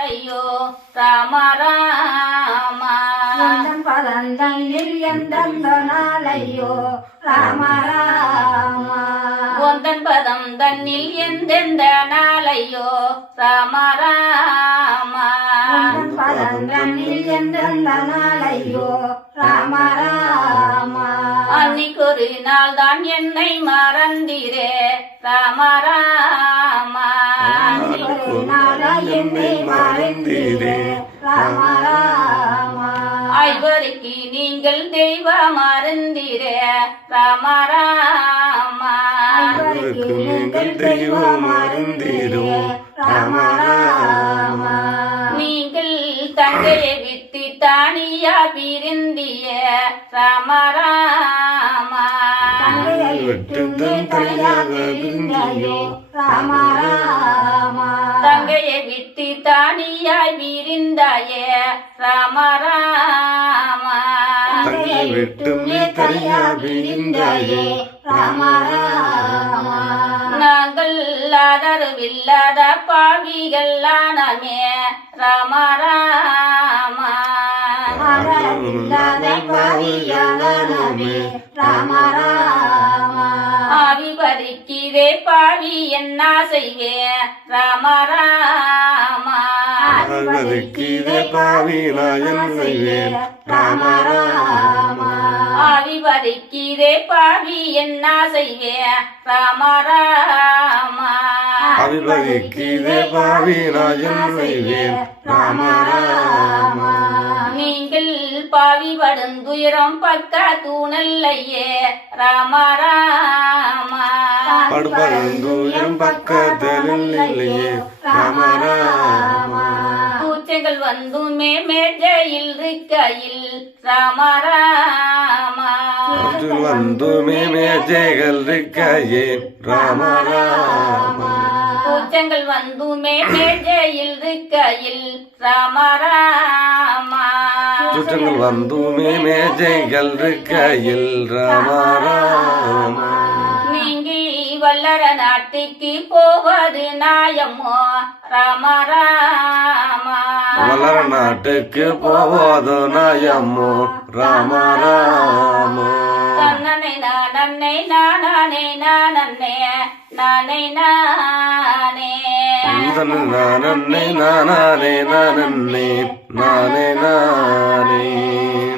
ஐயோ ராம ராம பதந்தன்னில் எந்தெந்த நாளையோ ராம ராம ஒந்தன் பதம் தன்னில் எந்தெந்த நாளையோ ராம ராம பதந்தன்னில் எந்தெந்த நாளையோ ராம ராம அன்னிக்கொரு நாள் தான் என்னை மறந்திரே ராம ராம என்னை மறந்தீரே ராம ராம ஐவருக்கு நீங்கள் தெய்வ மறந்திரே ராம ராம நீங்கள் தெய்வம் மறந்தீரே ராம ராம நீங்கள் தங்கையை விட்டு தானியா பிரிந்திய ராம ராம தங்கையை விட்டு தனியாக பிரிந்தாயோ ராம ராம தங்கையை விட்டு தானியாய் பிரிந்தாயே ராம ராம தங்கையை விட்டு தனியாக பிரிந்தாயோ ராம ராம நாங்கள் ஆதரவில்லாத பாவிகள் ஆனமே ராம ராம ஆதரவில்லாத பாவியானமே ராம ராம ஆவி பறிக்கிறே பாவி என்ன செய்வே ராம ராம ஆதிபதிக்கீரே பாவி நாயன் செய்வேன் ராம ராம ஆவி பறிக்கிறே பாவி என்ன செய்வே ராம ராம ஆதிபதிக்கீரே பாவி நாயன் செய்வேன் ராம ராம நீங்கள் பாவி படுந்துயரம் பக்க தூணல்லையே ராம ராம படுபருந்தூயம் பக்கத்தில் இல்லையே ராம ராம பூச்சைகள் வந்துமே மேஜையில் இருக்கையில் ராம ராம வந்துமே மேஜைகள் இருக்கையே ராம ராம பூச்சங்கள் வந்துமே மேஜையில் இருக்கையில் ராம ராம சுற்றங்கள் வந்துமே மேஜைகள் இருக்கையில் ராம ராம நீங்கி வல்லர நாட்டுக்கு போவது நாயமோ ராம ராம வளர நாட்டுக்கு போவது நாயம்மோ ராம ராம தன்னனை நானே நானே நானே நானே நானே நானே நானே நானே நானே நானே